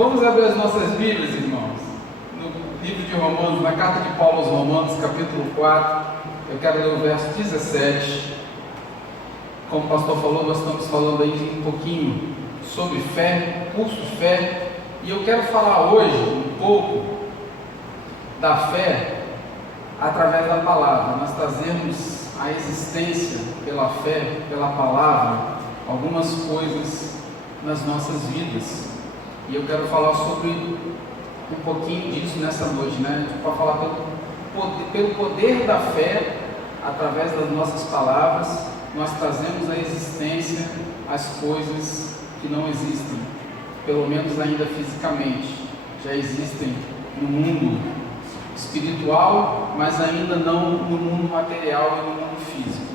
Vamos abrir as nossas Bíblias, irmãos, no livro de Romanos, na carta de Paulo aos Romanos, capítulo 4, eu quero ler o verso 17. Como o pastor falou, nós estamos falando aí um pouquinho sobre fé, curso fé, e eu quero falar hoje um pouco da fé através da palavra. Nós trazemos à existência pela fé, pela palavra, algumas coisas nas nossas vidas. E eu quero falar sobre um pouquinho disso nessa noite, né? Para falar pelo poder da fé, através das nossas palavras, nós trazemos à existência as coisas que não existem, pelo menos ainda fisicamente. Já existem no mundo espiritual, mas ainda não no mundo material e no mundo físico.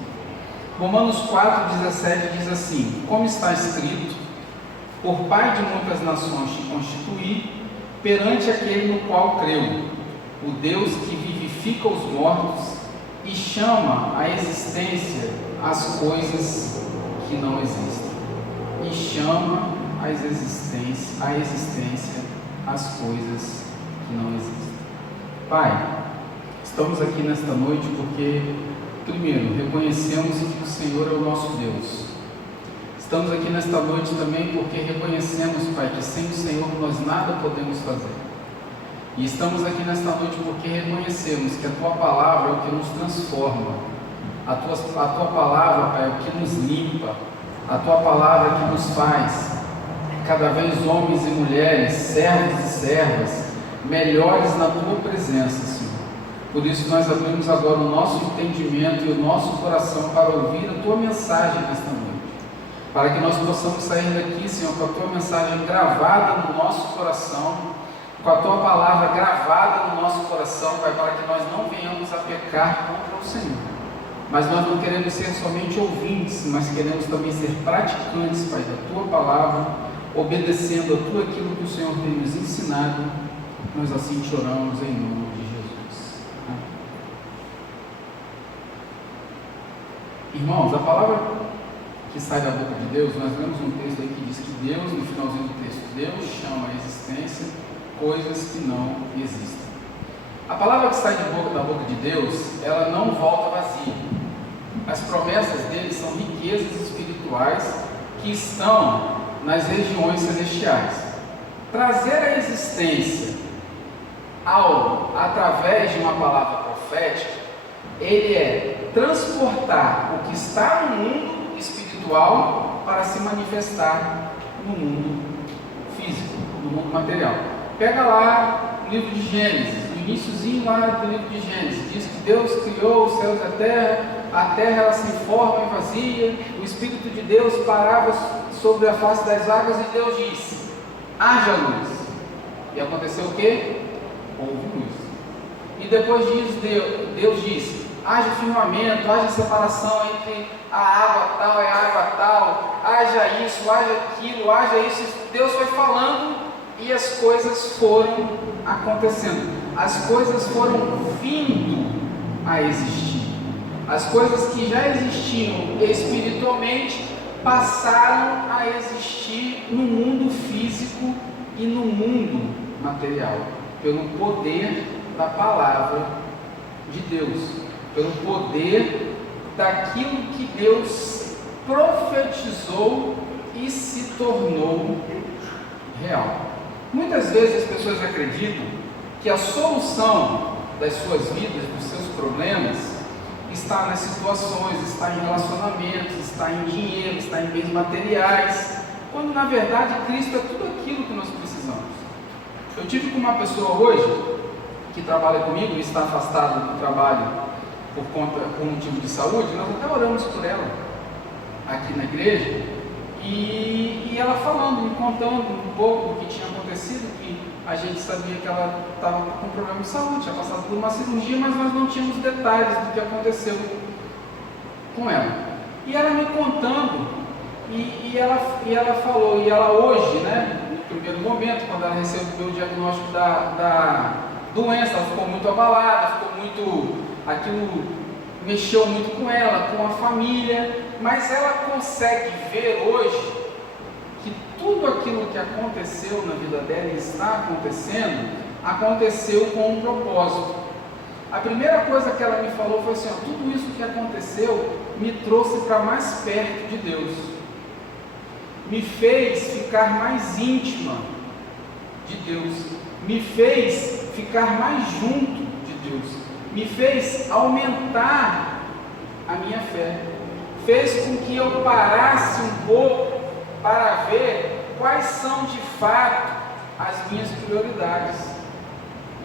Romanos 4,17 diz assim: como está escrito, por Pai de muitas nações te constituí, perante aquele no qual creu, o Deus que vivifica os mortos e chama à existência as coisas que não existem. E chama à existência as coisas que não existem. Pai, estamos aqui nesta noite porque, primeiro, reconhecemos que o Senhor é o nosso Deus. Estamos aqui nesta noite também porque reconhecemos, Pai, que sem o Senhor nós nada podemos fazer. E estamos aqui nesta noite porque reconhecemos que a Tua palavra é o que nos transforma. A tua palavra, Pai, é o que nos limpa. A Tua palavra é o que nos faz cada vez homens e mulheres, servos e servas, melhores na Tua presença, Senhor. Por isso nós abrimos agora o nosso entendimento e o nosso coração para ouvir a Tua mensagem nesta noite. Para que nós possamos sair daqui, Senhor, com a Tua mensagem gravada no nosso coração, com a Tua palavra gravada no nosso coração, Pai, para que nós não venhamos a pecar contra o Senhor. Mas nós não queremos ser somente ouvintes, mas queremos também ser praticantes, Pai, da Tua palavra, obedecendo a tudo aquilo que o Senhor tem nos ensinado. Nós assim te oramos em nome de Jesus. Amém. Irmãos, a palavra que sai da boca de Deus, nós lemos um texto aí que diz que Deus, no finalzinho do texto, Deus chama à existência coisas que não existem. A palavra que sai da boca de Deus, ela não volta vazia. As promessas dele são riquezas espirituais que estão nas regiões celestiais. Trazer à existência algo através de uma palavra profética, ele é transportar o que está no mundo espiritual para se manifestar no mundo físico, no mundo material. Pega lá o livro de Gênesis, no iniciozinho lá do livro de Gênesis, diz que Deus criou os céus e a terra ela se forma e vazia, o Espírito de Deus parava sobre a face das águas e Deus disse: haja luz. E aconteceu o quê? Houve luz. E depois disso, Deus disse: haja firmamento, haja separação entre a água tal e a água tal, haja isso, haja aquilo, haja isso. Deus foi falando e as coisas foram acontecendo, as coisas foram vindo a existir. As coisas que já existiam espiritualmente passaram a existir no mundo físico e no mundo material, pelo poder da palavra de Deus, pelo poder daquilo que Deus profetizou e se tornou real. Muitas vezes as pessoas acreditam que a solução das suas vidas, dos seus problemas, está nas situações, está em relacionamentos, está em dinheiro, está em bens materiais, quando na verdade Cristo é tudo aquilo que nós precisamos. Eu tive com uma pessoa hoje que trabalha comigo e está afastada do trabalho por motivo de saúde. Nós até oramos por ela aqui na igreja, e ela falando, me contando um pouco do que tinha acontecido, que a gente sabia que ela estava com problema de saúde, tinha passado por uma cirurgia, mas nós não tínhamos detalhes do que aconteceu com ela. E ela me contando, e ela falou, e ela hoje, né, no primeiro momento, quando ela recebeu o diagnóstico da doença, ela ficou muito abalada, aquilo mexeu muito com ela, com a família, mas ela consegue ver hoje que tudo aquilo que aconteceu na vida dela e está acontecendo, aconteceu com um propósito. A primeira coisa que ela me falou foi assim: ó, tudo isso que aconteceu me trouxe para mais perto de Deus, me fez ficar mais íntima de Deus, me fez ficar mais junto de Deus, me fez aumentar a minha fé, fez com que eu parasse um pouco para ver quais são de fato as minhas prioridades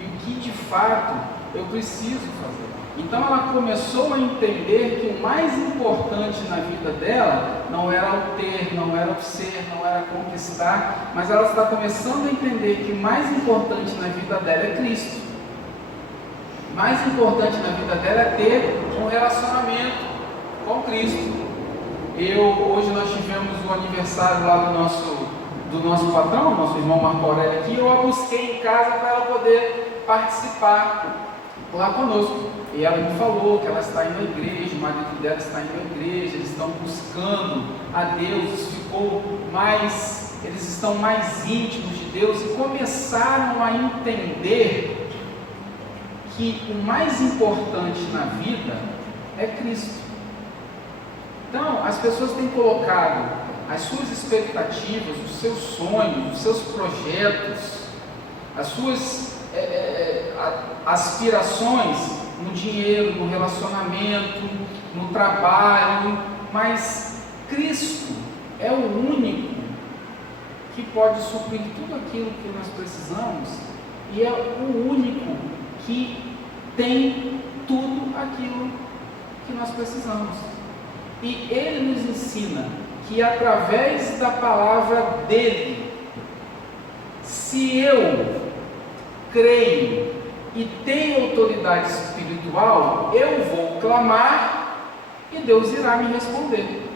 e o que de fato eu preciso fazer. Então ela começou a entender que o mais importante na vida dela não era o ter, não era o ser, não era conquistar, mas ela está começando a entender que o mais importante na vida dela é Cristo. O mais importante na vida dela é ter um relacionamento com Cristo. Hoje nós tivemos o aniversário lá do nosso patrão, nosso irmão Marco Aurélio aqui. Eu a busquei em casa para ela poder participar lá conosco, e ela me falou que ela está indo à igreja, o marido dela está indo à igreja, eles estão buscando a Deus, eles estão mais íntimos de Deus, e começaram a entender que o mais importante na vida é Cristo. Então, as pessoas têm colocado as suas expectativas, os seus sonhos, os seus projetos, as suas aspirações no dinheiro, no relacionamento, no trabalho, mas Cristo é o único que pode suprir tudo aquilo que nós precisamos, e é o único que tem tudo aquilo que nós precisamos. E Ele nos ensina que através da palavra dEle, se eu creio e tenho autoridade espiritual, eu vou clamar e Deus irá me responder.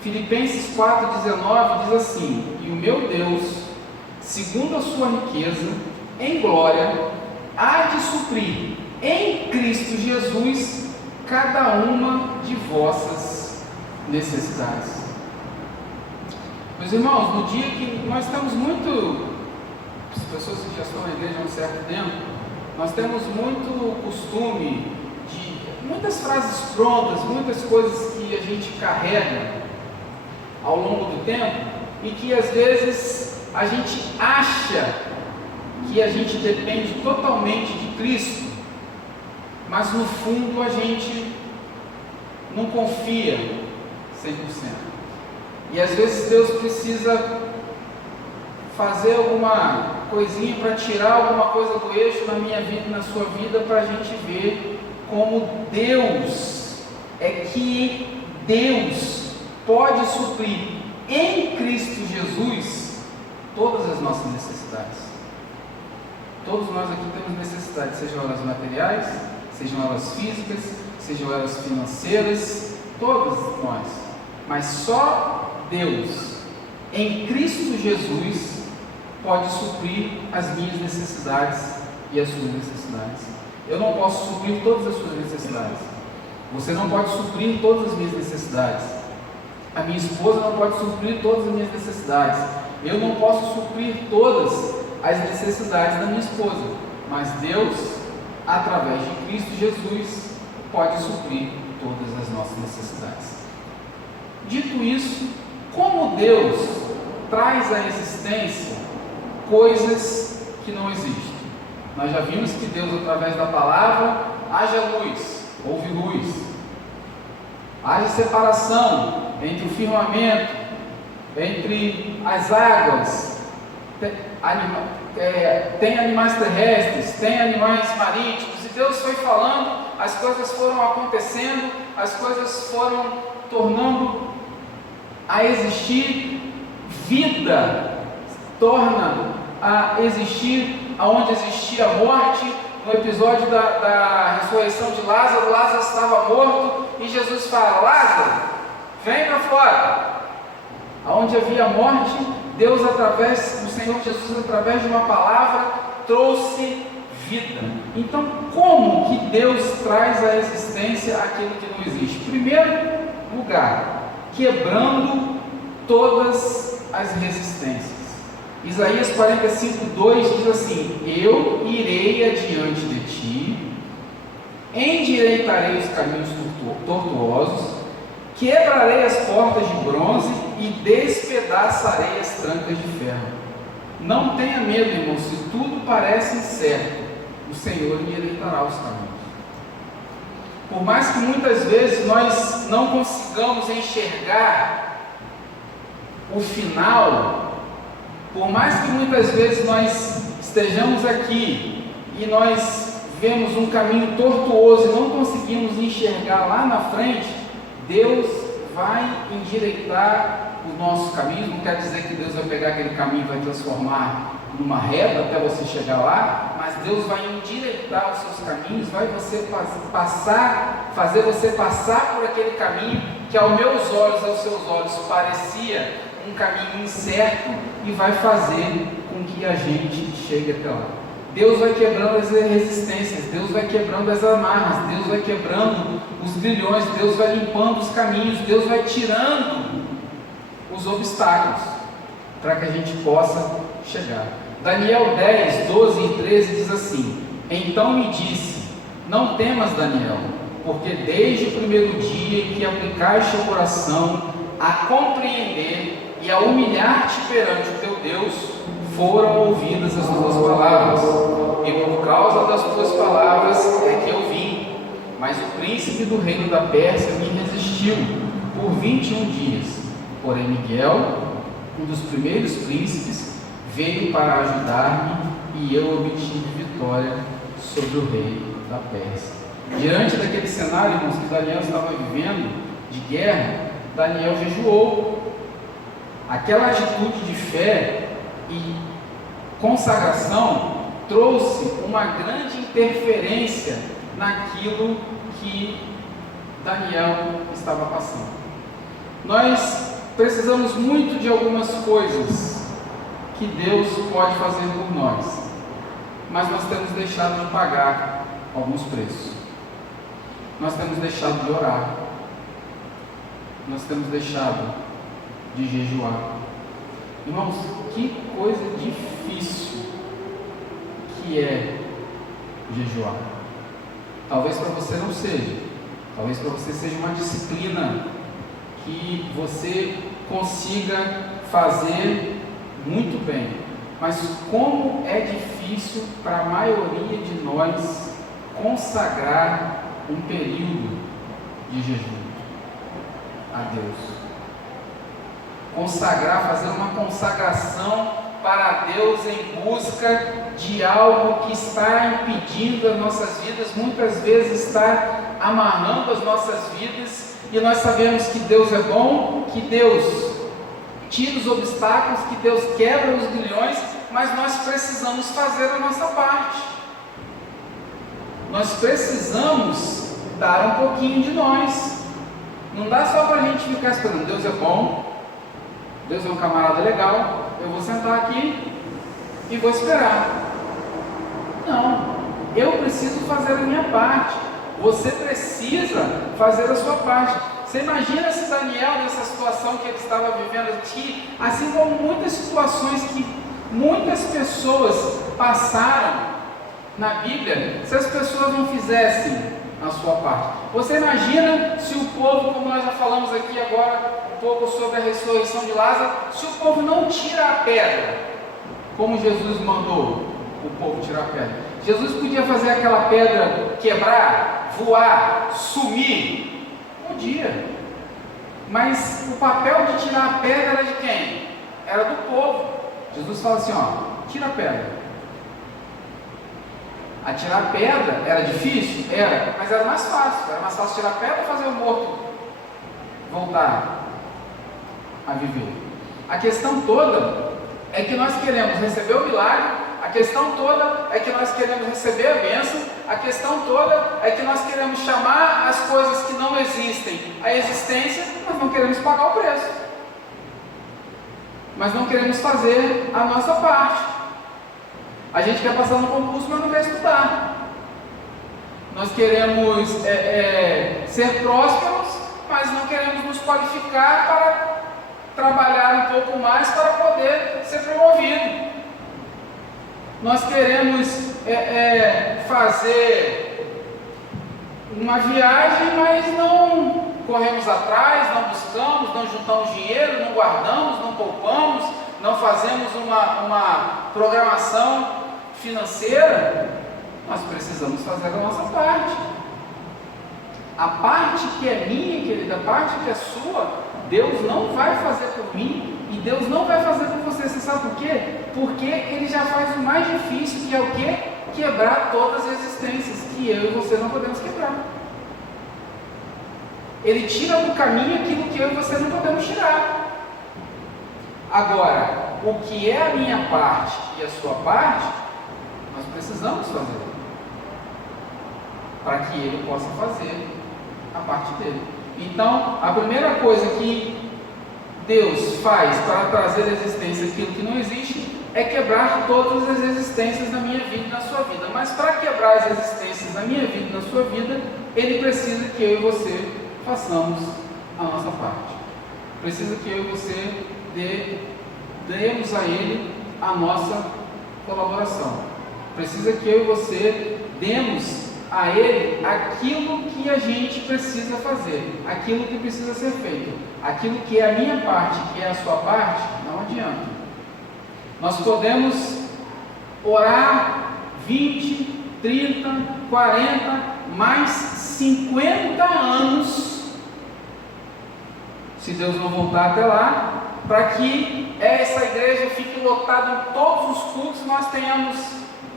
Filipenses 4,19 diz assim: e o meu Deus, segundo a sua riqueza em glória, há de suprir em Cristo Jesus cada uma de vossas necessidades. Meus irmãos, no dia que nós estamos as pessoas que já estão na igreja há um certo tempo, nós temos muito costume de muitas frases prontas, muitas coisas que a gente carrega ao longo do tempo, e que às vezes a gente acha que a gente depende totalmente de Cristo, mas no fundo a gente não confia 100%. E às vezes Deus precisa fazer alguma coisinha para tirar alguma coisa do eixo na minha vida e na sua vida, para a gente ver como Deus pode suprir em Cristo Jesus todas as nossas necessidades. Todos nós aqui temos necessidades, sejam elas materiais, sejam elas físicas, sejam elas financeiras, todos nós. Mas só Deus, em Cristo Jesus, pode suprir as minhas necessidades e as suas necessidades. Eu não posso suprir todas as suas necessidades. Você não pode suprir todas as minhas necessidades. A minha esposa não pode suprir todas as minhas necessidades. Eu não posso suprir todas as necessidades da minha esposa. Mas Deus, através de Cristo Jesus, pode suprir todas as nossas necessidades. Dito isso, como Deus traz à existência coisas que não existem? Nós já vimos que Deus, através da palavra, haja luz, houve luz. Haja separação entre o firmamento, entre as águas. Tem animais terrestres, tem animais marítimos, e Deus foi falando, as coisas foram acontecendo, as coisas foram tornando a existir, vida torna a existir aonde existia a morte. No episódio da ressurreição de Lázaro, Lázaro estava morto, e Jesus fala: Lázaro, vem para fora. Aonde havia morte, Deus, através do Senhor Jesus, através de uma palavra, trouxe vida. Então, como que Deus traz à existência aquilo que não existe? Primeiro lugar, quebrando todas as resistências. Isaías 45:2 diz assim: eu irei adiante de ti, endireitarei os caminhos tortuosos, quebrarei as portas de bronze e despedaçarei as trancas de ferro. Não tenha medo, irmão, se tudo parece incerto, o Senhor endireitará os caminhos. Por mais que muitas vezes nós não consigamos enxergar o final, por mais que muitas vezes nós estejamos aqui e nós vemos um caminho tortuoso e não conseguimos enxergar lá na frente, Deus vai endireitar os nossos caminhos. Não quer dizer que Deus vai pegar aquele caminho e vai transformar numa reta até você chegar lá, mas Deus vai endireitar os seus caminhos, vai fazer você passar por aquele caminho que aos meus olhos, aos seus olhos, parecia um caminho incerto, e vai fazer com que a gente chegue até lá. Deus vai quebrando as resistências, Deus vai quebrando as amarras, Deus vai quebrando os grilhões, Deus vai limpando os caminhos, Deus vai tirando os obstáculos, para que a gente possa chegar. Daniel 10, 12 e 13 diz assim: então me disse, não temas, Daniel, porque desde o primeiro dia em que aplicaste o coração a compreender e a humilhar-te perante o teu Deus, foram ouvidas as tuas palavras, e por causa das tuas palavras é que eu vim. Mas o príncipe do reino da Pérsia me resistiu por 21 dias. Porém Miguel, um dos primeiros príncipes, veio para ajudar-me, e eu obtive vitória sobre o rei da Pérsia. Diante daquele cenário, irmãos, que Daniel estava vivendo, de guerra, Daniel jejuou. Aquela atitude de fé e consagração trouxe uma grande interferência naquilo que Daniel estava passando. Nós precisamos muito de algumas coisas que Deus pode fazer por nós, mas nós temos deixado de pagar alguns preços. Nós temos deixado de orar, nós temos deixado de jejuar. Irmãos, que coisa difícil que é jejuar. Talvez para você não seja, talvez para você seja uma disciplina que você consiga fazer muito bem, mas como é difícil para a maioria de nós consagrar um período de jejum a Deus. Consagrar, fazer uma consagração para Deus em busca de algo que está impedindo as nossas vidas, muitas vezes está amarrando as nossas vidas, e nós sabemos que Deus é bom, que Deus tira os obstáculos, que Deus quebra os grilhões, mas nós precisamos fazer a nossa parte. Nós precisamos dar um pouquinho de nós. Não dá só para a gente ficar esperando. Deus é bom, Deus é um camarada legal, eu vou sentar aqui e vou esperar. Não, eu preciso fazer a minha parte. Você precisa fazer a sua parte. Você imagina se Daniel, nessa situação que ele estava vivendo aqui, assim como muitas situações que muitas pessoas passaram na Bíblia, se as pessoas não fizessem a sua parte. Você imagina se o povo, como nós já falamos aqui agora um pouco sobre a ressurreição de Lázaro, se o povo não tira a pedra, como Jesus mandou o povo tirar a pedra. Jesus podia fazer aquela pedra quebrar, voar, sumir, podia, mas o papel de tirar a pedra era de quem? Era do povo. Jesus fala assim, ó, tira a pedra. Atirar a pedra era difícil? Era, mas era mais fácil tirar a pedra ou fazer o morto voltar a viver. A questão toda é que nós queremos receber o milagre, a questão toda é que nós queremos receber a bênção, a questão toda é que nós queremos chamar as coisas que não existem à existência, mas não queremos pagar o preço, mas não queremos fazer a nossa parte. A gente quer passar no concurso, mas não quer estudar. Nós queremos ser prósperos, mas não queremos nos qualificar para trabalhar um pouco mais para poder ser promovido. Nós queremos fazer uma viagem, mas não corremos atrás, não buscamos, não juntamos dinheiro, não guardamos, não poupamos, não fazemos uma programação financeira. Nós precisamos fazer a nossa parte. A parte que é minha, querida, a parte que é sua, Deus não vai fazer por mim e Deus não vai fazer por você. Você sabe por quê? Porque Ele já faz o mais difícil, que é o quê? Quebrar todas as existências que eu e você não podemos quebrar. Ele tira do caminho aquilo que eu e você não podemos tirar. Agora, o que é a minha parte e a sua parte, nós precisamos fazer, para que Ele possa fazer a parte dele. Então, a primeira coisa que Deus faz para trazer à existência aquilo que não existe é quebrar todas as existências na minha vida e na sua vida. Mas para quebrar as existências na minha vida e na sua vida, Ele precisa que eu e você façamos a nossa parte. Precisa que eu e você demos a Ele a nossa colaboração. Precisa que eu e você demos a Ele aquilo que a gente precisa fazer, aquilo que precisa ser feito, aquilo que é a minha parte, que é a sua parte, não adianta. Nós podemos orar 20, 30, 40, mais 50 anos, se Deus não voltar até lá, para que essa igreja fique lotada em todos os cultos, nós tenhamos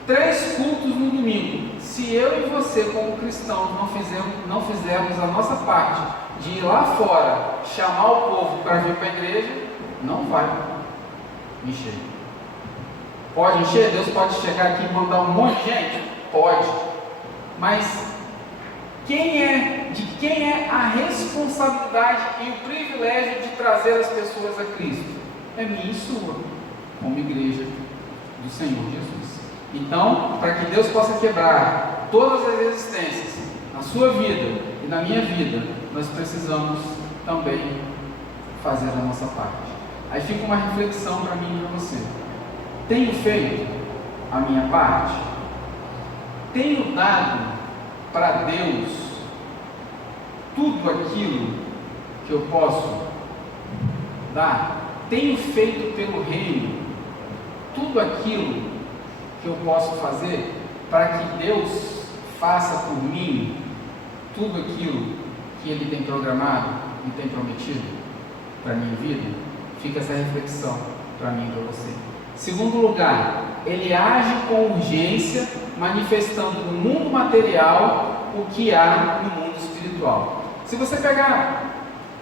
3 cultos no domingo. Se eu e você, como cristãos, não fizermos a nossa parte de ir lá fora, chamar o povo para vir para a igreja, não vai encher. Pode encher? Deus pode chegar aqui e mandar um monte de gente? Pode. Mas de quem é a responsabilidade e o privilégio de trazer as pessoas a Cristo? É minha e sua, como igreja do Senhor Jesus. Então, para que Deus possa quebrar todas as resistências na sua vida e na minha vida, nós precisamos também fazer a nossa parte. Aí fica uma reflexão para mim e para você. Tenho feito a minha parte? Tenho dado para Deus tudo aquilo que eu posso dar? Tenho feito pelo reino tudo aquilo que eu posso fazer para que Deus faça por mim tudo aquilo que Ele tem programado e tem prometido para a minha vida? Fica essa reflexão para mim e para você. Segundo lugar, Ele age com urgência, manifestando no mundo material o que há no mundo espiritual. Se você pegar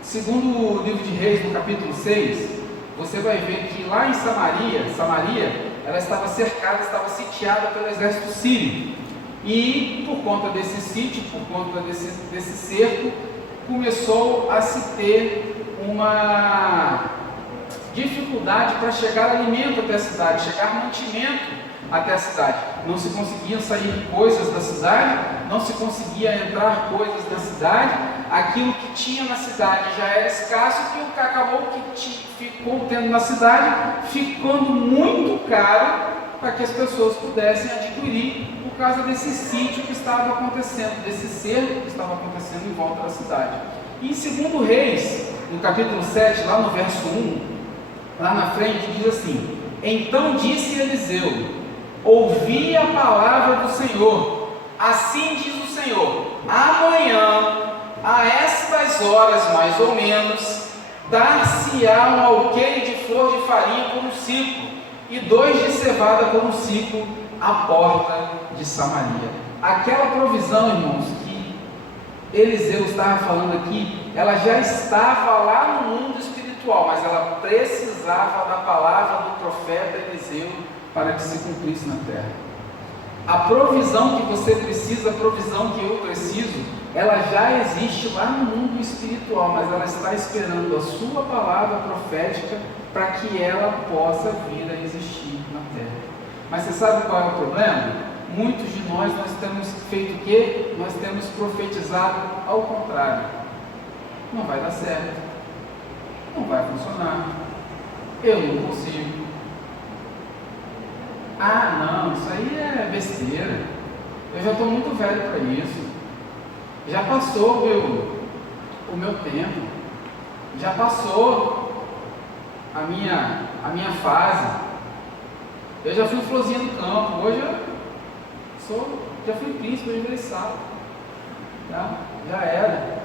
segundo o livro de Reis, no capítulo 6, você vai ver que lá em Samaria, ela estava cercada, estava sitiada pelo exército sírio. E por conta desse sítio, por conta desse cerco, começou a se ter uma dificuldade para chegar alimento até a cidade, chegar mantimento até a cidade. Não se conseguiam sair coisas da cidade, não se conseguia entrar coisas da cidade. Aquilo que tinha na cidade já era escasso, e o que acabou que ficou tendo na cidade, ficando muito caro para que as pessoas pudessem adquirir, por causa desse sítio que estava acontecendo, desse cerco que estava acontecendo em volta da cidade. E em 2 Reis, no capítulo 7, lá no verso 1, lá na frente, diz assim: então disse Eliseu: ouvi a palavra do Senhor, assim diz o Senhor, amanhã, a estas horas mais ou menos, dar-se-á um alqueire de flor de farinha por um ciclo, e 2 de cevada por um ciclo, à porta de Samaria. Aquela provisão, irmãos, que Eliseu estava falando aqui, ela já estava lá no mundo espiritual, mas ela precisava da palavra do profeta Eliseu para que se cumprisse na terra. A provisão que você precisa, a provisão que eu preciso, ela já existe lá no mundo espiritual, mas ela está esperando a sua palavra profética para que ela possa vir a existir na terra. Mas você sabe qual é o problema? Muitos de nós temos feito o quê? Nós temos profetizado ao contrário. Não vai dar certo. não vai funcionar, eu não consigo. Ah, não, isso aí é besteira, eu já estou muito velho para isso, já passou o meu tempo, já passou a minha fase, eu já fui florzinha do campo, hoje eu já fui príncipe, hoje virei sapo, já era,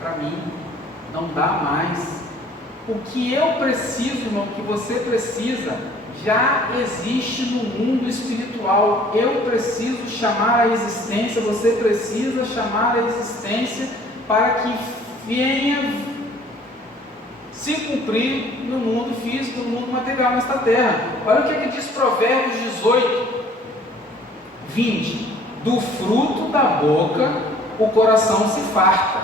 para mim, não dá mais. O que eu preciso, irmão, o que você precisa, já existe no mundo espiritual. Eu preciso chamar a existência, você precisa chamar a existência para que venha se cumprir no mundo físico, no mundo material, nesta terra. Olha o que diz Provérbios 18, 20: do fruto da boca o coração se farta,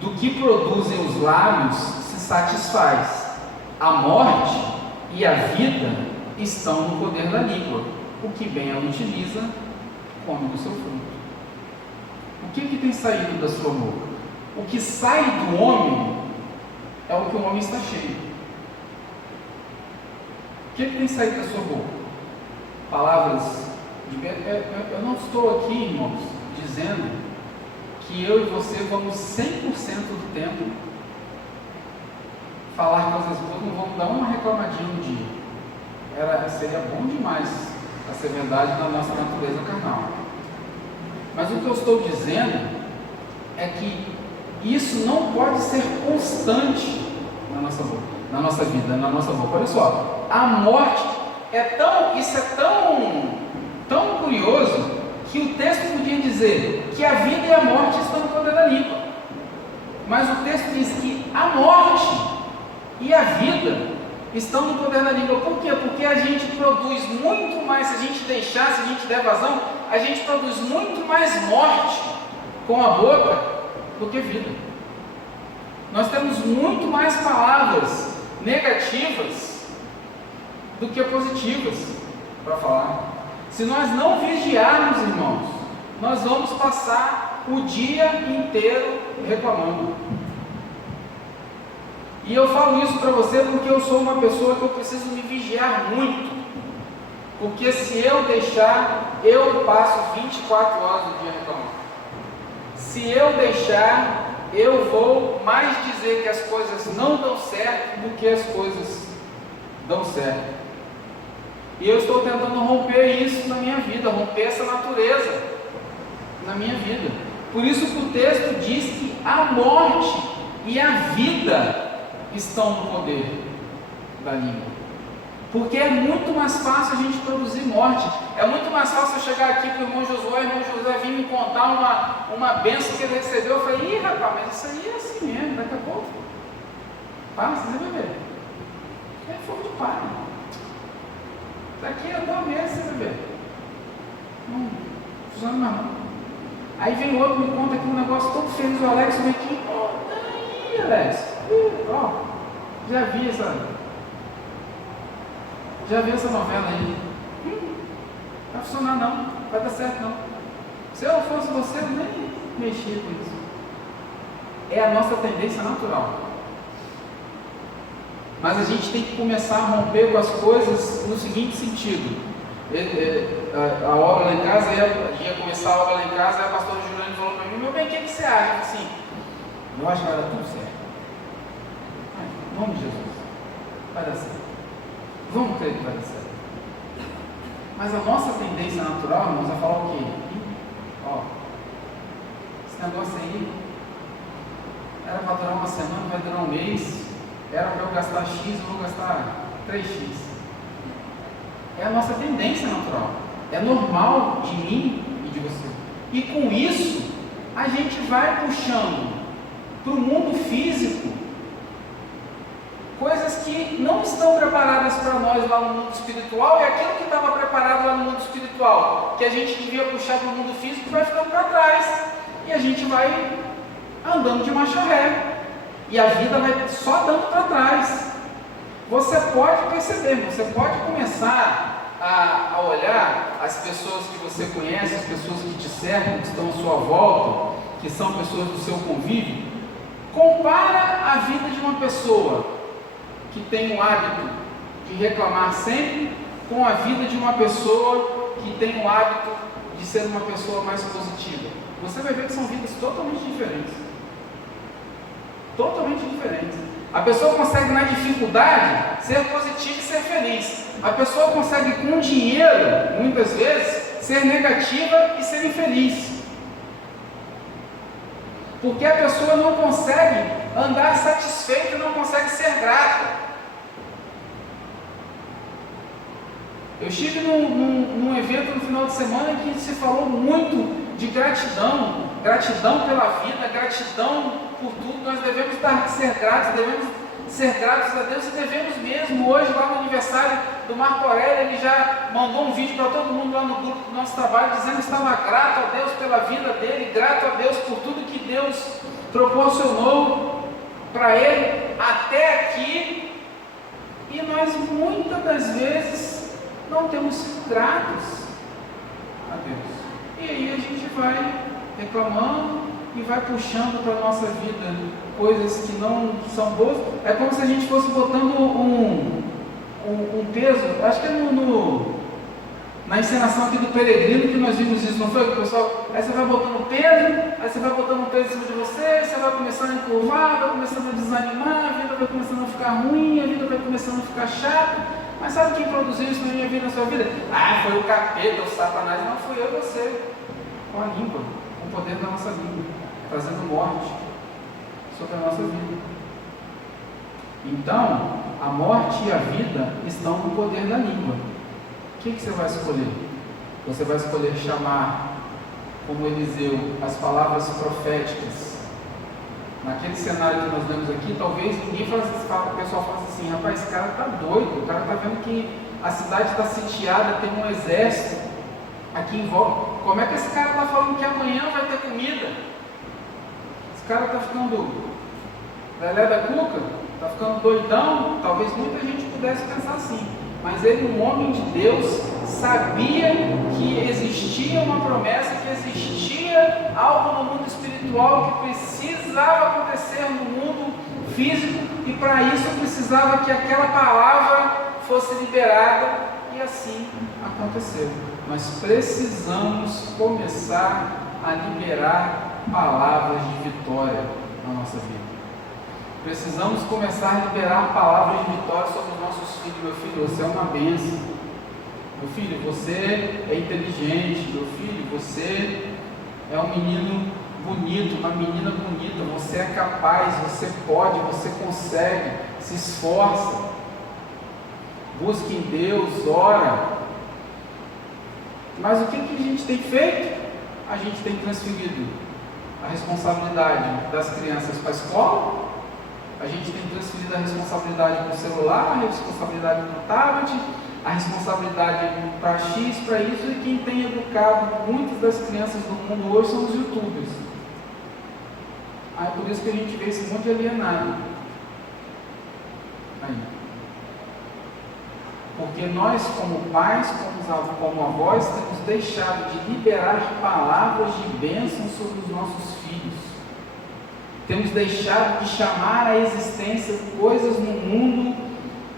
do que produzem os lábios se satisfaz. A morte e a vida estão no poder da língua. O que bem ela utiliza, come do seu fruto. O que tem saído da sua boca? O que sai do homem é o que o homem está cheio. O que tem saído da sua boca? Palavras de... Eu não estou aqui, irmãos, dizendo que eu e você vamos 100% do tempo falar coisas boas, não vamos dar uma reclamadinha no dia. Seria bom demais a ser verdade na nossa natureza carnal. Mas o que eu estou dizendo é que isso não pode ser constante na nossa boca, na nossa vida, na nossa boca. Olha só, a morte isso é tão curioso, que o texto podia dizer que a vida e a morte estão no poder da língua, mas o texto diz que a morte e a vida estão no poder da língua. Por quê? Porque a gente produz muito mais, se a gente deixar, se a gente der vazão, a gente produz muito mais morte com a boca do que vida. Nós temos muito mais palavras negativas do que positivas para falar. Se nós não vigiarmos, irmãos, nós vamos passar o dia inteiro reclamando. E eu falo isso para você porque eu sou uma pessoa que eu preciso me vigiar muito. Porque se eu deixar, eu passo 24 horas do dia reclamando. Se eu deixar, eu vou mais dizer que as coisas não dão certo do que as coisas dão certo. E eu estou tentando romper isso na minha vida, romper essa natureza na minha vida. Por isso que o texto diz que a morte e a vida estão no poder da língua. Porque é muito mais fácil a gente produzir morte. É muito mais fácil eu chegar aqui para o irmão Josué vir me contar uma bênção que ele recebeu. Eu falei, ih rapaz, mas isso aí é assim mesmo, daqui a pouco passa, você vai ver. É fogo de palha. Daqui a 2 meses você vai ver. Não funciona mais não. Aí vem o outro, me conta aqui um negócio todo feliz, o Alex vem aqui, daí Alex, já vi essa novela aí. Não vai funcionar não, vai dar certo não. Se eu fosse você, eu nem mexia com isso. É a nossa tendência natural. Mas a gente tem que começar a romper com as coisas no seguinte sentido. A obra lá em casa, ia começar a obra lá em casa, aí a pastora Juliane falou para mim, meu bem, o que você acha? Assim, eu acho que vai dar tudo certo. Em nome de Jesus, vai dar certo. Vamos crer que vai dar certo. Mas a nossa tendência natural, irmãos, é falar o quê? Esse negócio aí era para durar uma semana, vai durar um mês. Era para eu gastar X, eu vou gastar 3X. É a nossa tendência natural. É normal de mim e de você. E com isso, a gente vai puxando para o mundo físico coisas que não estão preparadas para nós lá no mundo espiritual, e aquilo que estava preparado lá no mundo espiritual, que a gente devia puxar para o mundo físico, vai ficando para trás. E a gente vai andando de marcha ré. E a vida vai só dando para trás. Você pode perceber, você pode começar a olhar as pessoas que você conhece, as pessoas que te cercam, que estão à sua volta, que são pessoas do seu convívio. Compara a vida de uma pessoa que tem o hábito de reclamar sempre com a vida de uma pessoa que tem o hábito de ser uma pessoa mais positiva? Você vai ver que são vidas totalmente diferentes. Totalmente diferentes. A pessoa consegue na dificuldade ser positiva e ser feliz. A pessoa consegue com dinheiro, muitas vezes, ser negativa e ser infeliz. Porque a pessoa não consegue andar satisfeita, não consegue ser grata. Eu estive num evento no final de semana em que se falou muito de gratidão, gratidão pela vida, gratidão por tudo. Nós devemos ser gratos, devemos ser gratos a Deus e devemos mesmo. Hoje, lá no aniversário do Marco Aurélio, ele já mandou um vídeo para todo mundo lá no grupo do nosso trabalho, dizendo que estava grato a Deus pela vida dele, grato a Deus por tudo que Deus proporcionou para ele até aqui. E nós muitas das vezes não temos sido gratos a Deus. E aí a gente vai reclamando e vai puxando para a nossa vida coisas que não são boas. É como se a gente fosse botando um peso. Acho que é na encenação aqui do Peregrino que nós vimos isso, não foi, pessoal? Aí você vai botando peso, aí você vai botando peso em cima de você, aí você vai começando a encurvar, vai começando a desanimar, a vida vai começando a ficar ruim, a vida vai começando a ficar chata. Mas sabe quem produziu isso na minha vida, na sua vida? Ah, foi o capeta, o Satanás. Não, fui eu e você. Com a língua, com o poder da nossa língua, trazendo morte sobre a nossa vida. Então, a morte e a vida estão no poder da língua. O que você vai escolher? Você vai escolher chamar, como Eliseu, as palavras proféticas. Naquele cenário que nós vemos aqui, talvez ninguém o pessoal fala assim: rapaz, esse cara está doido, o cara está vendo que a cidade está sitiada, tem um exército aqui em volta. Como é que esse cara está falando que amanhã vai ter comida? Esse cara está ficando lelé da cuca, está ficando doidão. Talvez muita gente pudesse pensar assim, mas ele, um homem de Deus, sabia que existia uma promessa, que existia algo no mundo espiritual que precisava acontecer no mundo físico, e para isso precisava que aquela palavra fosse liberada, e assim aconteceu. Nós precisamos começar a liberar palavras de vitória na nossa vida. Precisamos começar a liberar palavras de vitória sobre os nossos filhos. Meu filho, você é uma bênção. Meu filho, você é inteligente. Meu filho, você é um menino bonito, uma menina bonita. Você é capaz, você pode, você consegue. Se esforça. Busque em Deus, ora. Mas o que a gente tem feito? A gente tem transferido a responsabilidade das crianças para a escola. A gente tem transferido a responsabilidade para o celular, a responsabilidade para o tablet, a responsabilidade para X, para isso, e quem tem educado muitas das crianças do mundo hoje são os youtubers. É por isso que a gente vê esse monte de alienado. Aí. Porque nós, como pais, como avós, temos deixado de liberar palavras de bênção sobre os nossos filhos. Temos deixado de chamar à existência coisas no mundo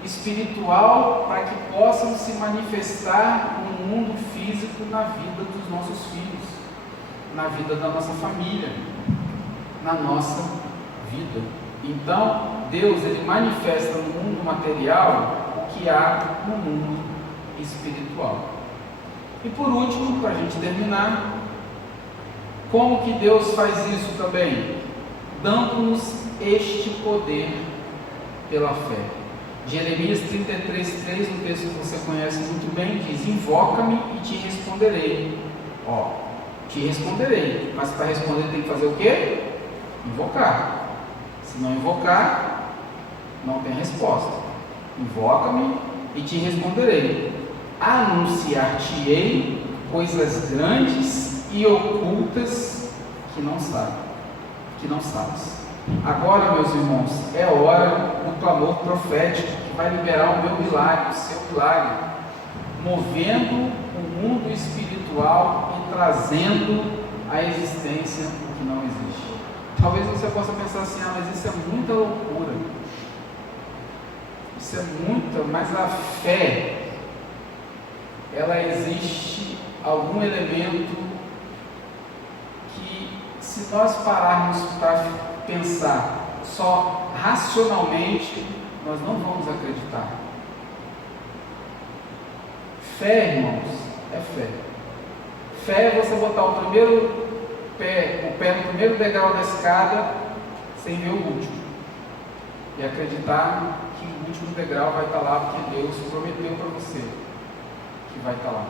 espiritual para que possam se manifestar no mundo físico, na vida dos nossos filhos, na vida da nossa família, na nossa vida. Então, Deus, ele manifesta no mundo material o que há no mundo espiritual. E por último, para a gente terminar, como que Deus faz isso também? Dando-nos este poder pela fé. Jeremias 33:3, um texto que você conhece muito bem, diz: invoca-me e te responderei. Te responderei. Mas para responder tem que fazer o quê? Invocar. Se não invocar, não tem resposta. Invoca-me e te responderei. Anunciar-te-ei coisas grandes e ocultas que não sabes. Agora, meus irmãos, é hora do clamor profético que vai liberar o meu milagre, o seu milagre, movendo o mundo espiritual e trazendo à existência o que não existe. Talvez você possa pensar assim, mas isso é muita loucura. Isso é muita, mas a fé, ela existe algum elemento que, se nós pararmos para pensar só racionalmente, nós não vamos acreditar. Fé, irmãos, é fé. Fé é você botar o pé no primeiro degrau da escada sem ver o último. E acreditar que o último degrau vai estar lá porque Deus prometeu para você que vai estar lá.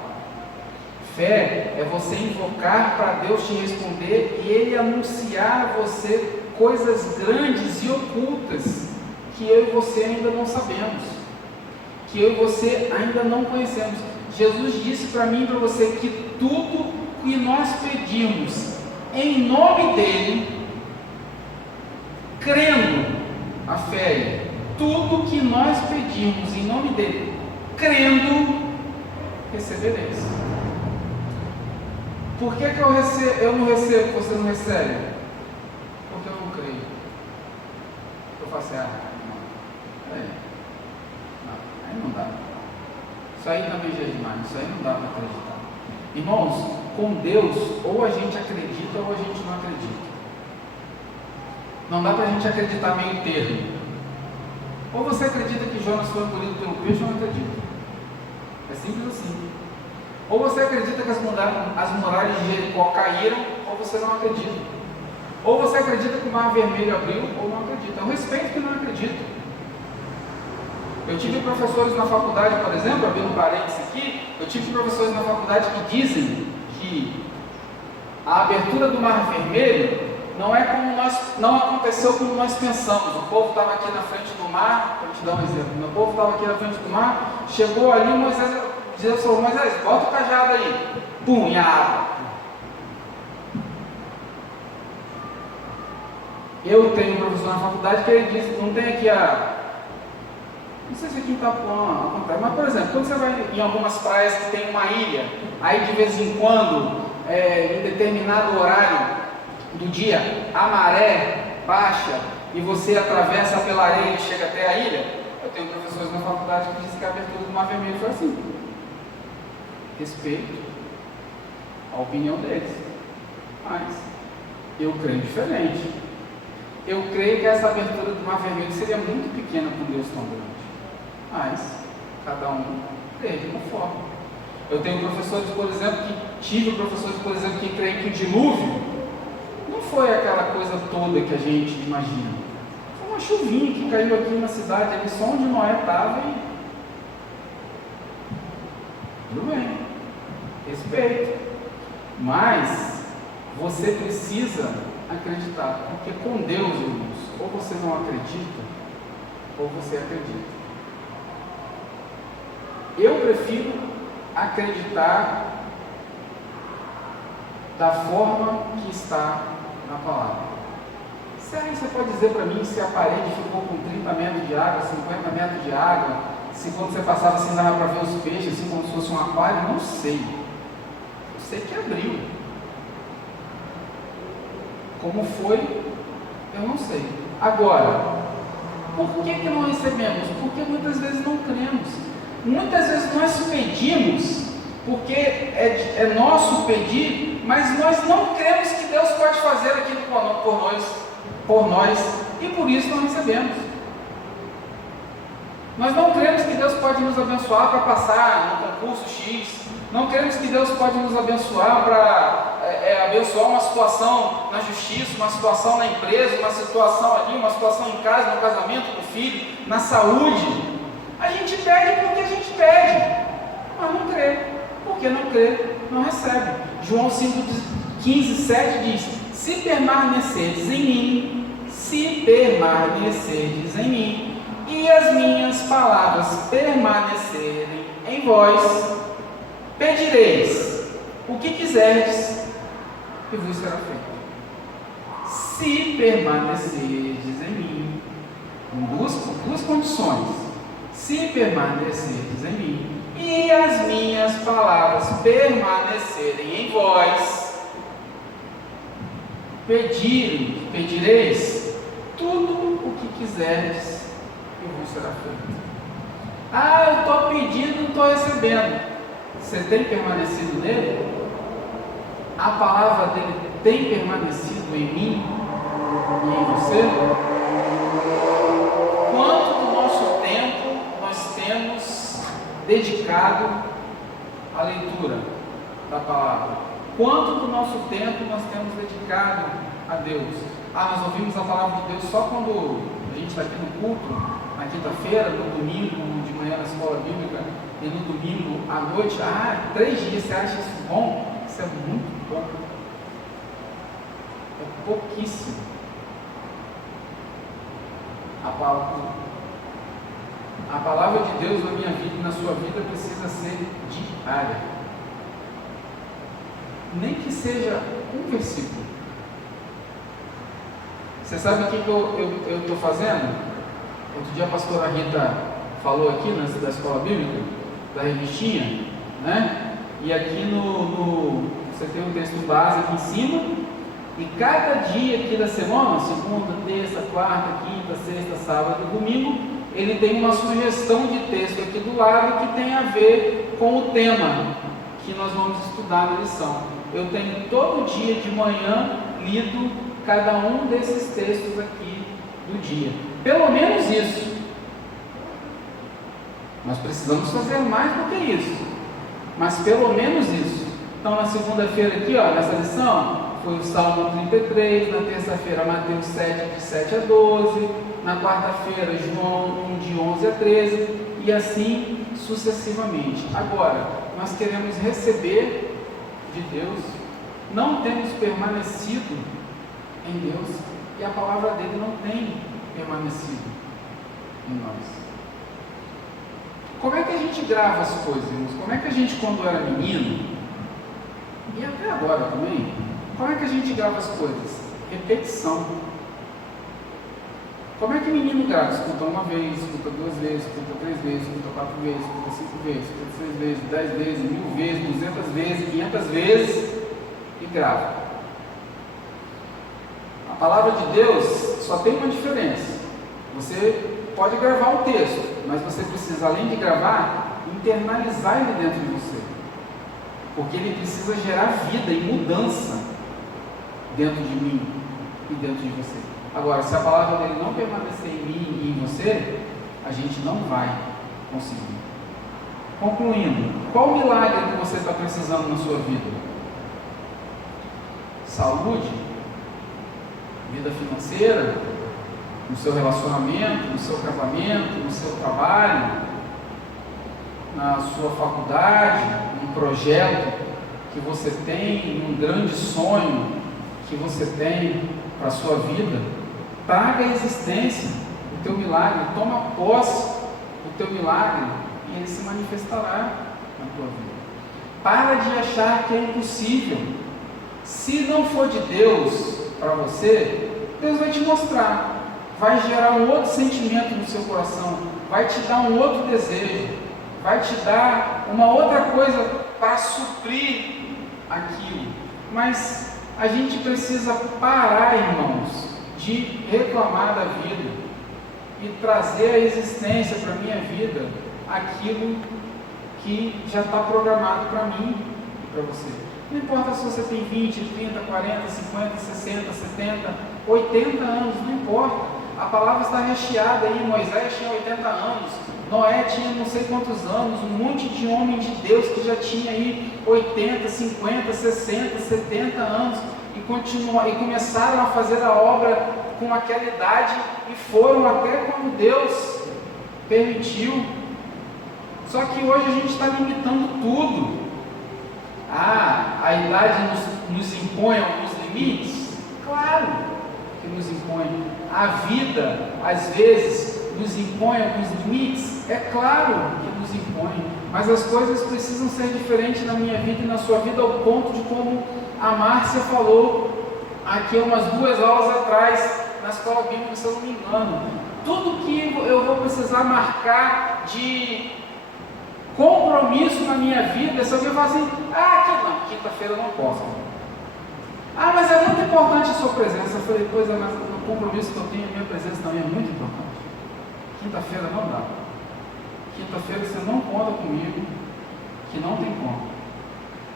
Fé é você invocar para Deus te responder e Ele anunciar a você coisas grandes e ocultas que eu e você ainda não sabemos, que eu e você ainda não conhecemos. Jesus disse para mim e para você que tudo que nós pedimos em nome dEle, crendo, a fé, tudo que nós pedimos em nome dEle, crendo, recebereis. Por que eu não recebo, você não recebe? Porque eu não creio. Eu faço aí não dá. Isso aí também já é demais, isso aí não dá para acreditar. Irmãos, com Deus, ou a gente acredita ou a gente não acredita. Não dá para a gente acreditar meio termo. Ou você acredita que Jonas foi engolido pelo peixe ou não acredita. É simples assim. Ou você acredita que as muralhas de Jericó caíram, ou você não acredita. Ou você acredita que o Mar Vermelho abriu, ou não acredita. Eu respeito que não acredito. Eu tive professores na faculdade, por exemplo, abrindo parênteses aqui, eu tive professores na faculdade que dizem que a abertura do Mar Vermelho não aconteceu como nós pensamos. O povo estava aqui na frente do mar, para te dar um exemplo, o povo estava aqui na frente do mar, chegou ali, Deus falou, Moisés, bota o cajado aí, pum, e a água. Eu tenho um professor na faculdade que ele disse, não tem aqui não sei se aqui em Itapuã acontece, mas por exemplo, quando você vai em algumas praias que tem uma ilha, aí de vez em quando, em determinado horário do dia, a maré baixa e você atravessa pela areia e chega até a ilha, eu tenho professores na faculdade que dizem que a abertura do Mar Vermelho foi assim. Respeito a opinião deles, mas eu creio diferente. Eu creio que essa abertura do Mar Vermelho seria muito pequena com Deus tão grande. Mas cada um crê de uma forma. Eu tenho professores, por exemplo, que creem que o dilúvio não foi aquela coisa toda que a gente imagina. Foi uma chuvinha que caiu aqui na cidade, ali só onde Noé estava e tudo bem, respeito. Mas você precisa acreditar, porque com Deus, irmãos, ou você não acredita, ou você acredita. Eu prefiro acreditar da forma que está na palavra. Se aí você pode dizer para mim se a parede ficou com 30 metros de água, 50 metros de água, se quando você passava assim dava para ver os peixes, assim como se fosse um aquário, não sei. Eu sei que abriu. Como foi, eu não sei. Agora, por que não recebemos? Porque muitas vezes não cremos. Muitas vezes nós pedimos, porque é nosso pedir, mas nós não cremos que Deus pode fazer aquilo por nós, e por isso não recebemos. Nós não cremos que Deus pode nos abençoar para passar no concurso X, não cremos que Deus pode nos abençoar para abençoar uma situação na justiça, uma situação na empresa, uma situação ali, uma situação em casa, no casamento do filho, na saúde. A gente pede porque a gente pede, mas não crê. Porque não crê, não recebe. João 5,15, 7 diz: se permanecerdes em mim, e as minhas palavras permanecerem em vós, pedireis o que quiserdes, e vos será feito. Se permanecerdes em mim, duas condições. Se permanecerdes em mim, e as minhas palavras permanecerem em vós, pedireis tudo o que quiserdes e vos será feito. Ah, eu estou pedindo, não estou recebendo. Você tem permanecido nele? A palavra dele tem permanecido em mim e em você? Quanto do nosso tempo nós temos dedicado à leitura da palavra? Quanto do nosso tempo nós temos dedicado a Deus? Ah, nós ouvimos a palavra de Deus só quando a gente está aqui no culto, na quinta-feira, no domingo, de manhã na escola bíblica, e no domingo à noite. 3 dias, você acha isso bom? Isso é muito pouco. É pouquíssimo. A palavra de Deus na minha vida e na sua vida precisa ser diária. Nem que seja um versículo. Você sabe o que eu estou fazendo? Outro dia a pastora Rita falou aqui da escola bíblica, da revistinha, né? E aqui você tem um texto base aqui em cima, e cada dia aqui da semana, segunda, terça, quarta, quinta, sexta, sábado e domingo, ele tem uma sugestão de texto aqui do lado que tem a ver com o tema que nós vamos estudar na lição. Eu tenho todo dia de manhã lido cada um desses textos aqui do dia. Pelo menos isso. Nós precisamos fazer mais do que isso, mas pelo menos isso. Então na segunda-feira aqui, nessa lição, foi o Salmo 33, na terça-feira Mateus 7, de 7 a 12, na quarta-feira João 1, de 11 a 13, e assim sucessivamente. Agora, nós queremos receber de Deus, não temos permanecido em Deus, e a palavra dele não tem permanecido em nós. Como é que a gente grava as coisas, irmãos? Como é que a gente, quando era menino, e até agora também, como é que a gente grava as coisas? Repetição. Como é que o menino grava? Escuta uma vez, escuta 2 vezes, escuta 3 vezes, escuta 4 vezes, escuta 5 vezes, escuta 6 vezes, 10 vezes, 1000 vezes, 200 vezes, 500 vezes e grava. A palavra de Deus só tem uma diferença. Você pode gravar um texto, mas você precisa, além de gravar, internalizar ele dentro de você, porque ele precisa gerar vida e mudança dentro de mim e dentro de você. Agora, se a palavra dele não permanecer em mim e em você, a gente não vai conseguir. Concluindo, qual milagre que você está precisando na sua vida? Saúde? Vida financeira? No seu relacionamento, no seu casamento, no seu trabalho, na sua faculdade, num projeto que você tem, num grande sonho que você tem para a sua vida. Traga a existência o teu milagre, toma posse do teu milagre e ele se manifestará na tua vida. Para de achar que é impossível. Se não for de Deus para você, Deus vai te mostrar. Vai gerar um outro sentimento no seu coração, vai te dar um outro desejo, vai te dar uma outra coisa para suprir aquilo. Mas a gente precisa parar, irmãos, de reclamar da vida e trazer à existência para a minha vida aquilo que já está programado para mim e para você. Não importa se você tem 20, 30, 40, 50, 60, 70, 80 anos, não importa. A palavra está recheada aí. Moisés tinha 80 anos, Noé tinha não sei quantos anos, um monte de homem de Deus que já tinha aí 80, 50, 60, 70 anos e começaram a fazer a obra com aquela idade e foram até quando Deus permitiu. Só que hoje a gente está limitando tudo. A idade nos impõe alguns limites? Claro que nos impõe. A vida, às vezes, nos impõe alguns limites? É claro que nos impõe. Mas as coisas precisam ser diferentes na minha vida e na sua vida, ao ponto de, como a Márcia falou aqui umas 2 aulas atrás, na escola bíblica, se eu não me engano, tudo que eu vou precisar marcar de compromisso na minha vida, se alguém falar assim, quinta-feira eu não posso. Ah, mas é muito importante a sua presença. Eu falei, pois é, mas no compromisso que eu tenho, a minha presença também é muito importante. Quinta-feira não dá. Quinta-feira você não conta comigo, que não tem como.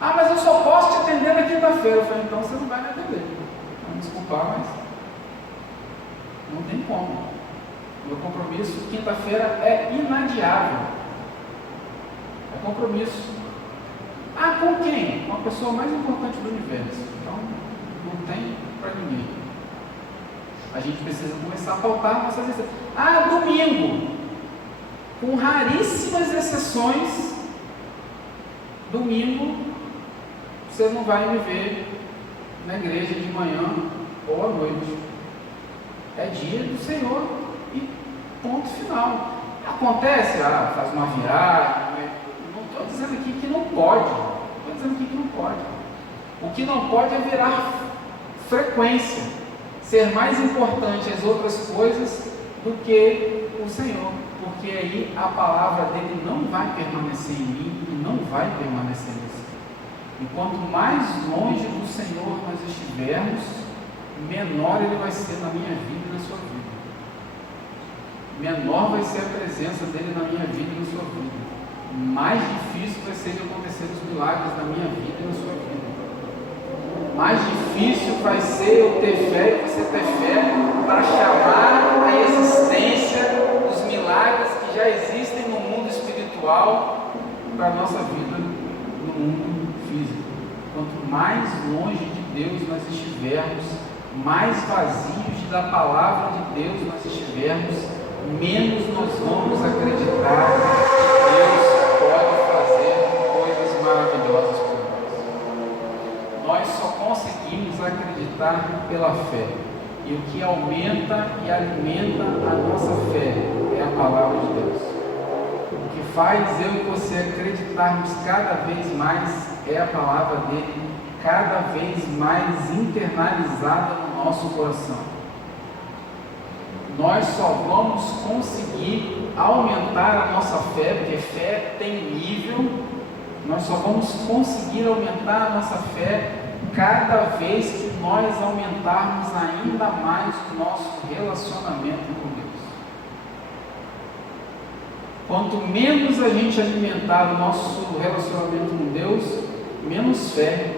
Ah, mas eu só posso te atender na quinta-feira. Eu falei, então você não vai me atender. Vou me desculpar, mas não tem como. Meu compromisso, quinta-feira, é inadiável. É compromisso. Ah, com quem? Com a pessoa mais importante do universo. Então, não tem para ninguém. A gente precisa começar a pautar nossas exceções. Ah, domingo. Com raríssimas exceções, domingo, você não vai me ver na igreja de manhã ou à noite. É dia do Senhor e ponto final. Acontece, faz uma viagem. Não estou dizendo aqui que não pode. Estou dizendo aqui que não pode. O que não pode é virar frequência, ser mais importante as outras coisas do que o Senhor, porque aí a palavra dele não vai permanecer em mim e não vai permanecer em você. E quanto mais longe do Senhor nós estivermos, menor ele vai ser na minha vida e na sua vida. Menor vai ser a presença dele na minha vida e na sua vida. Mais difícil vai ser de acontecer os milagres na minha vida e na sua vida. Mais difícil vai ser eu ter fé e você ter fé para chamar a existência dos milagres que já existem no mundo espiritual para a nossa vida no mundo físico. Quanto mais longe de Deus nós estivermos, mais vazios da palavra de Deus nós estivermos, menos nós vamos acreditar que Deus pode fazer coisas maravilhosas por nós. Nós só conseguimos acreditar pela fé. E o que aumenta e alimenta a nossa fé é a palavra de Deus. O que faz eu e você acreditarmos cada vez mais é a palavra dele, cada vez mais internalizada no nosso coração. Nós só vamos conseguir aumentar a nossa fé, porque fé tem nível. Nós só vamos conseguir aumentar a nossa fé cada vez que nós aumentarmos ainda mais o nosso relacionamento com Deus. Quanto menos a gente alimentar o nosso relacionamento com Deus, menos fé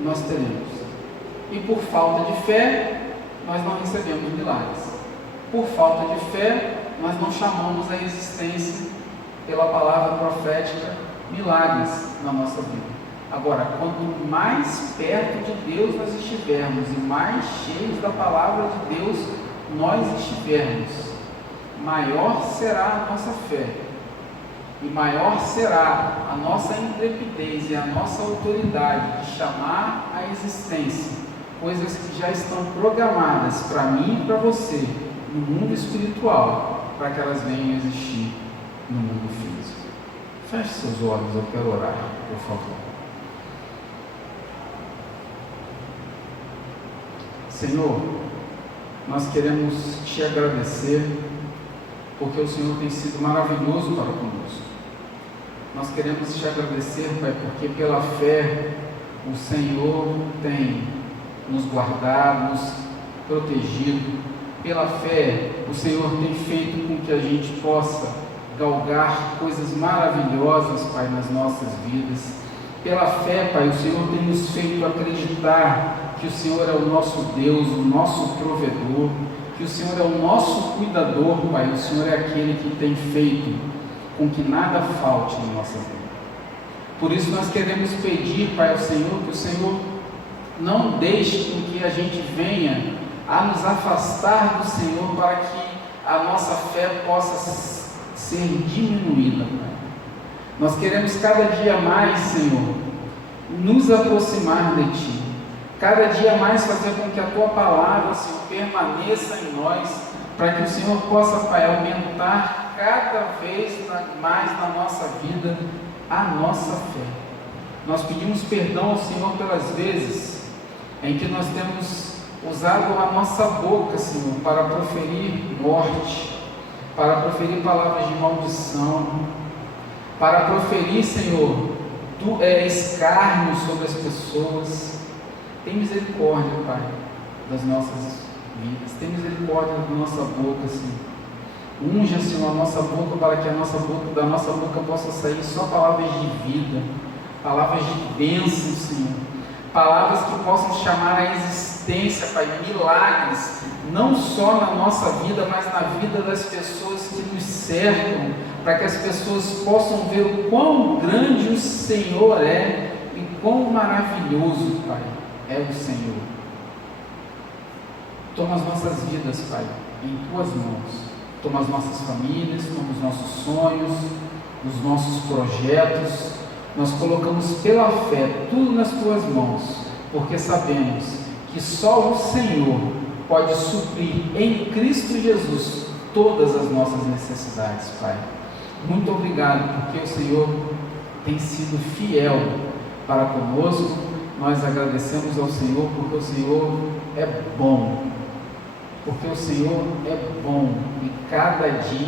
nós teremos. E por falta de fé, nós não recebemos milagres. Por falta de fé, nós não chamamos a existência, pela palavra profética, milagres na nossa vida. Agora, quanto mais perto de Deus nós estivermos e mais cheios da palavra de Deus nós estivermos, maior será a nossa fé e maior será a nossa intrepidez e a nossa autoridade de chamar à existência coisas que já estão programadas para mim e para você no mundo espiritual, para que elas venham a existir no mundo físico. Feche seus olhos, eu quero orar, por favor. Senhor, nós queremos te agradecer, porque o Senhor tem sido maravilhoso para conosco. Nós queremos te agradecer, Pai, porque pela fé o Senhor tem nos guardado, nos protegido. Pela fé o Senhor tem feito com que a gente possa galgar coisas maravilhosas, Pai, nas nossas vidas. Pela fé, Pai, o Senhor tem nos feito acreditar que o Senhor é o nosso Deus, o nosso provedor, que o Senhor é o nosso cuidador, Pai. O Senhor é aquele que tem feito com que nada falte em nossa vida. Por isso nós queremos pedir, Pai, ao Senhor, que o Senhor não deixe com que a gente venha a nos afastar do Senhor, para que a nossa fé possa ser diminuída, Pai. Nós queremos cada dia mais, Senhor, nos aproximar de Ti, cada dia mais fazer com que a Tua palavra, Senhor, permaneça em nós, para que o Senhor possa, Pai, aumentar cada vez mais na nossa vida a nossa fé. Nós pedimos perdão ao Senhor pelas vezes em que nós temos usado a nossa boca, Senhor, para proferir morte, para proferir palavras de maldição, para proferir, Senhor, escárnio sobre as pessoas, Tem misericórdia, Pai, das nossas vidas. Tem misericórdia da nossa boca, Senhor. Unja, Senhor, a nossa boca para que da nossa boca possa sair só palavras de vida, palavras de bênção, Senhor. Palavras que possam chamar a existência, Pai, milagres, não só na nossa vida, mas na vida das pessoas que nos cercam, para que as pessoas possam ver o quão grande o Senhor é e quão maravilhoso, Pai, é o Senhor. Toma as nossas vidas, Pai, em Tuas mãos. Toma as nossas famílias, toma os nossos sonhos, os nossos projetos. Nós colocamos pela fé tudo nas Tuas mãos, porque sabemos que só o Senhor pode suprir em Cristo Jesus todas as nossas necessidades, Pai. Muito obrigado, porque o Senhor tem sido fiel para conosco. Nós agradecemos ao Senhor, porque o Senhor é bom. Porque o Senhor é bom e cada dia